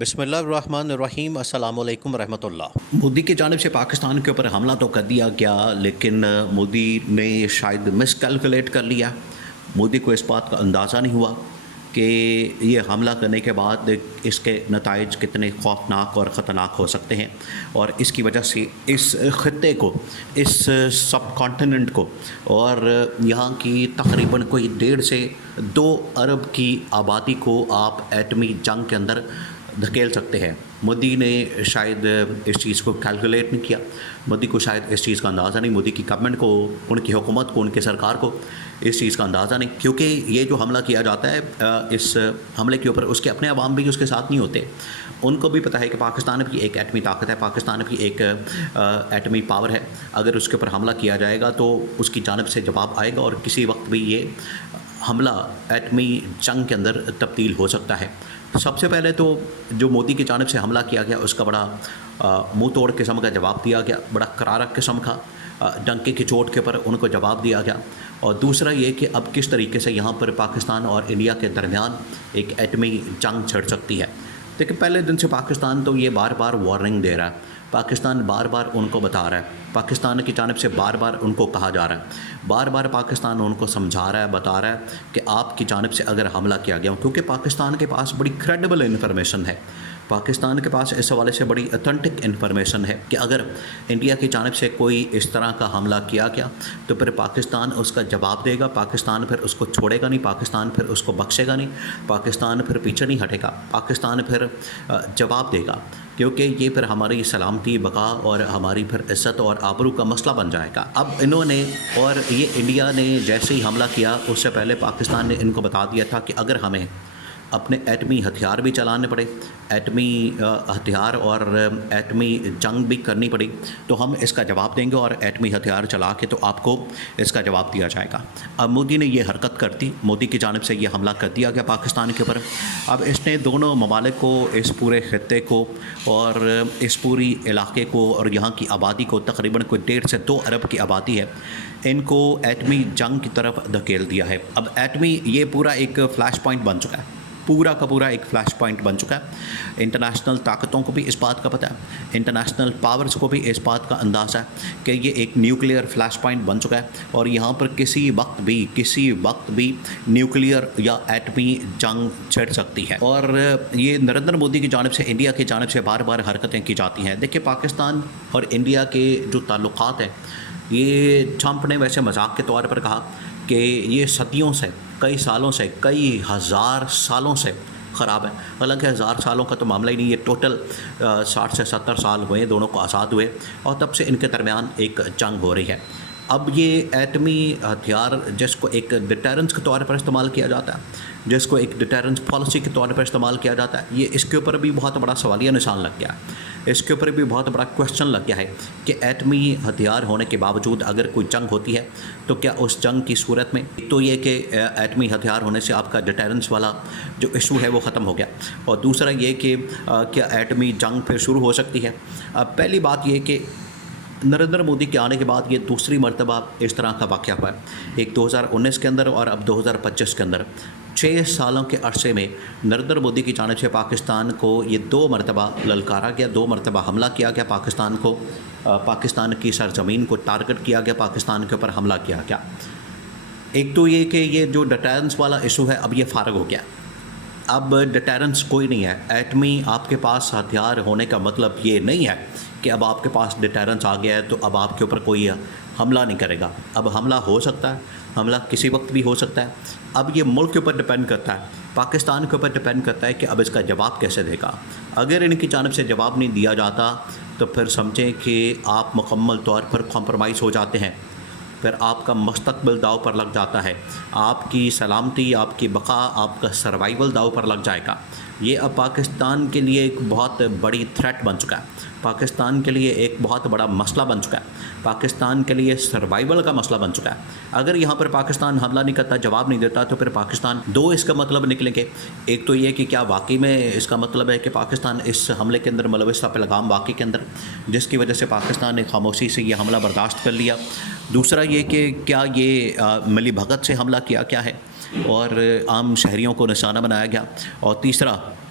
بسم اللہ الرحمن الرحیم، السلام علیکم ورحمۃ اللہ۔ مودی کی جانب سے پاکستان کے اوپر حملہ تو کر دیا گیا، لیکن مودی نے شاید مس کیلکولیٹ کر لیا۔ مودی کو اس بات کا اندازہ نہیں ہوا کہ یہ حملہ کرنے کے بعد اس کے نتائج کتنے خوفناک اور خطرناک ہو سکتے ہیں، اور اس کی وجہ سے اس خطے کو، اس سب کانٹیننٹ کو اور یہاں کی تقریباً کوئی 1.5 سے 2 ارب کی آبادی کو آپ ایٹمی جنگ کے اندر دھکیل سکتے ہیں۔ مودی نے شاید اس چیز کو کیلکولیٹ نہیں کیا، مودی کو شاید اس چیز کا اندازہ نہیں، مودی کی گورنمنٹ کو، ان کی حکومت کو، ان کی سرکار کو اس چیز کا اندازہ نہیں، کیونکہ یہ جو حملہ کیا جاتا ہے اس حملے کے اوپر اس کے اپنے عوام بھی اس کے ساتھ نہیں ہوتے۔ ان کو بھی پتہ ہے کہ پاکستان بھی ایک ایٹمی طاقت ہے، پاکستان بھی ایک ایٹمی پاور ہے، اگر اس کے اوپر حملہ کیا جائے گا تو اس کی جانب سے جواب آئے گا، اور کسی وقت بھی یہ حملہ ایٹمی جنگ کے اندر تبدیل ہو سکتا ہے۔ سب سے پہلے تو جو مودی کی جانب سے حملہ کیا گیا اس کا بڑا منہ توڑ قسم کا جواب دیا گیا، بڑا کرارا قسم کا ڈنکے کی چوٹ کے اوپر ان کو جواب دیا گیا۔ اور دوسرا یہ کہ اب کس طریقے سے یہاں پر پاکستان اور انڈیا کے درمیان ایک ایٹمی جنگ چھڑ سکتی ہے۔ لیکن پہلے دن سے پاکستان تو یہ بار بار وارننگ دے رہا ہے، پاکستان بار بار ان کو بتا رہا ہے، پاکستان کی جانب سے بار بار ان کو کہا جا رہا ہے، بار بار پاکستان ان کو سمجھا رہا ہے، بتا رہا ہے کہ آپ کی جانب سے اگر حملہ کیا گیا، کیونکہ پاکستان کے پاس بڑی کریڈیبل انفارمیشن ہے، پاکستان کے پاس اس حوالے سے بڑی اتھینٹک انفارمیشن ہے کہ اگر انڈیا کی جانب سے کوئی اس طرح کا حملہ کیا گیا تو پھر پاکستان اس کا جواب دے گا، پاکستان پھر اس کو چھوڑے گا نہیں، پاکستان پھر اس کو بخشے گا نہیں، پاکستان پھر پیچھے نہیں ہٹے گا، پاکستان پھر جواب دے گا، کیونکہ یہ پھر ہماری سلامتی، بقا اور ہماری پھر عزت اور آبرو کا مسئلہ بن جائے گا۔ اب انہوں نے، اور یہ انڈیا نے جیسے ہی حملہ کیا اس سے پہلے پاکستان نے ان کو بتا دیا تھا کہ اگر ہمیں اپنے ایٹمی ہتھیار بھی چلانے پڑے، ایٹمی ہتھیار اور ایٹمی جنگ بھی کرنی پڑی تو ہم اس کا جواب دیں گے، اور ایٹمی ہتھیار چلا کے تو آپ کو اس کا جواب دیا جائے گا۔ اب مودی نے یہ حرکت کر دی، مودی کی جانب سے یہ حملہ کر دیا گیا پاکستان کے اوپر۔ اب اس نے دونوں ممالک کو، اس پورے خطے کو اور اس پوری علاقے کو اور یہاں کی آبادی کو، تقریباً کوئی 1.5 سے 2 ارب کی آبادی ہے، ان کو ایٹمی جنگ کی طرف دھکیل دیا ہے۔ اب ایٹمی یہ پورا ایک فلیش پوائنٹ بن چکا ہے، پورا کا پورا ایک فلیش پوائنٹ بن چکا ہے۔ انٹرنیشنل طاقتوں کو بھی اس بات کا پتہ ہے، انٹرنیشنل پاورز کو بھی اس بات کا اندازہ ہے کہ یہ ایک نیوکلیئر فلیش پوائنٹ بن چکا ہے، اور یہاں پر کسی وقت بھی نیوکلیئر یا ایٹمی جنگ چھڑ سکتی ہے۔ اور یہ نریندر مودی کی جانب سے، انڈیا کی جانب سے بار بار حرکتیں کی جاتی ہیں۔ دیکھیں، پاکستان اور انڈیا کے جو تعلقات ہیں، یہ ٹرمپ نے ویسے مذاق کے طور پر کہا کہ یہ صدیوں سے، کئی سالوں سے، کئی ہزار سالوں سے خراب ہے۔ حالانکہ 1000 سالوں کا تو معاملہ ہی نہیں، یہ ٹوٹل 60 سے 70 سال ہوئے دونوں کو آزاد ہوئے، اور تب سے ان کے درمیان ایک جنگ ہو رہی ہے۔ اب یہ ایٹمی ہتھیار جس کو ایک ڈیٹرنس کے طور پر استعمال کیا جاتا ہے، جس کو ایک ڈیٹرنس پالیسی کے طور پر استعمال کیا جاتا ہے، یہ اس کے اوپر بھی بہت بڑا سوالیہ نشان لگ گیا ہے، اس کے اوپر بھی بہت بڑا کویشچن لگ گیا ہے کہ ایٹمی ہتھیار ہونے کے باوجود اگر کوئی جنگ ہوتی ہے تو کیا اس جنگ کی صورت میں، تو یہ کہ ایٹمی ہتھیار ہونے سے آپ کا ڈیٹرنس والا جو ایشو ہے وہ ختم ہو گیا، اور دوسرا یہ کہ کیا ایٹمی جنگ پھر شروع ہو سکتی ہے۔ پہلی بات یہ کہ نریندر مودی کے آنے کے بعد یہ دوسری مرتبہ اس طرح کا واقعہ ہوا ہے، ایک 2019 کے اندر اور اب 2025 کے اندر۔ 6 سالوں کے عرصے میں نریندر مودی کی جانب سے پاکستان کو یہ 2 مرتبہ للکارا گیا، 2 مرتبہ حملہ کیا گیا پاکستان کو، پاکستان کی سرزمین کو ٹارگٹ کیا گیا، پاکستان کے اوپر حملہ کیا گیا۔ ایک تو یہ کہ یہ جو ڈیٹرنس والا ایشو ہے اب یہ فارغ ہو گیا، اب ڈیٹرنس کوئی نہیں ہے۔ ایٹمی آپ کے پاس ہتھیار ہونے کا مطلب یہ نہیں ہے کہ اب آپ کے پاس ڈیٹرنس آ گیا ہے تو اب آپ کے اوپر کوئی حملہ نہیں کرے گا۔ اب حملہ ہو سکتا ہے، حملہ کسی وقت بھی ہو سکتا ہے۔ اب یہ ملک کے اوپر ڈپینڈ کرتا ہے، پاکستان کے اوپر ڈپینڈ کرتا ہے کہ اب اس کا جواب کیسے دے گا۔ اگر ان کی جانب سے جواب نہیں دیا جاتا تو پھر سمجھیں کہ آپ مکمل طور پر کمپرومائز ہو جاتے ہیں، پھر آپ کا مستقبل داؤ پر لگ جاتا ہے، آپ کی سلامتی، آپ کی بقا، آپ کا سروائیول داؤ پر لگ جائے گا۔ یہ اب پاکستان کے لیے ایک بہت بڑی تھریٹ بن چکا ہے، پاکستان کے لیے ایک بہت بڑا مسئلہ بن چکا ہے، پاکستان کے لیے سروائیول کا مسئلہ بن چکا ہے۔ اگر یہاں پر پاکستان حملہ نہیں کرتا، جواب نہیں دیتا، تو پھر پاکستان 2 اس کا مطلب نکلیں گے۔ ایک تو یہ کہ کیا واقعی میں اس کا مطلب ہے کہ پاکستان اس حملے کے اندر ملوث تھا، پیغام واقعی کے اندر، جس کی وجہ سے پاکستان نے خاموشی سے یہ حملہ برداشت کر لیا۔ دوسرا یہ کہ کیا یہ ملی بھگت سے حملہ کیا ہے اور عام شہریوں کو نشانہ بنایا گیا۔ اور تیسرا